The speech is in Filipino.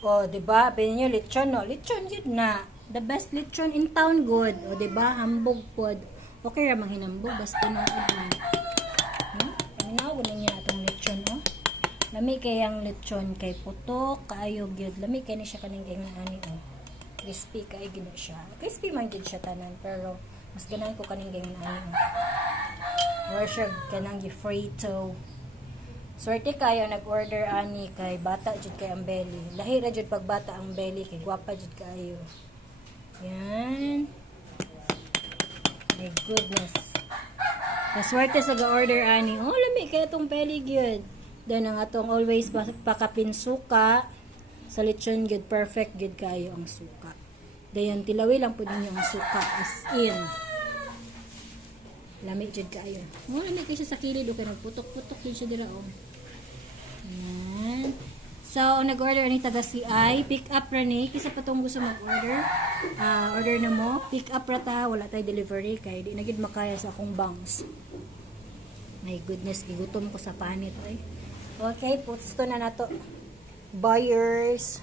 O, di ba? Pwede nyo lechon, no? Lechon yun na. The best lechon in town, good. O, di ba? Hambog pod. Okay ra mang hinambog. Basta na, paminaw ko niya itong lechon, no? Lami kayang lechon kay putok, kaayog yun. Lami kay ni siya kaning kayang naani, o. Crispy kay gina siya. Crispy man gid siya tanan, pero mas ganahan ko kaning kayang naani, o. Or siya kanang frito. Swerte kayo nag-order ani kay bata jud kay ang belly. Lahi ra jud pag bata ang belly kay gwapa jud kayo. Yan. My goodness. Swerte sa ga-order ani. Oh, lami kay atong belly gyud. Then ang atong always pakapin suka sa lechon gyud, perfect gyud kayo ang suka. Dayon tilawi lang pud ninyo ang suka as in. Lami jud kayo. Mo lami kay siya sa kilid o kay nagputok-putok din siya dira oh. Yan. So, nag-order ni taga CI. Pick up ra ni. Kisa pa itong gusto mag-order. Order na mo. Pick up ra ta. Wala tayo delivery. Kaya di nagid makaya sa akong bangs. My goodness. Gigutom ko sa panit. Okay. Pusto na nato. Buyers.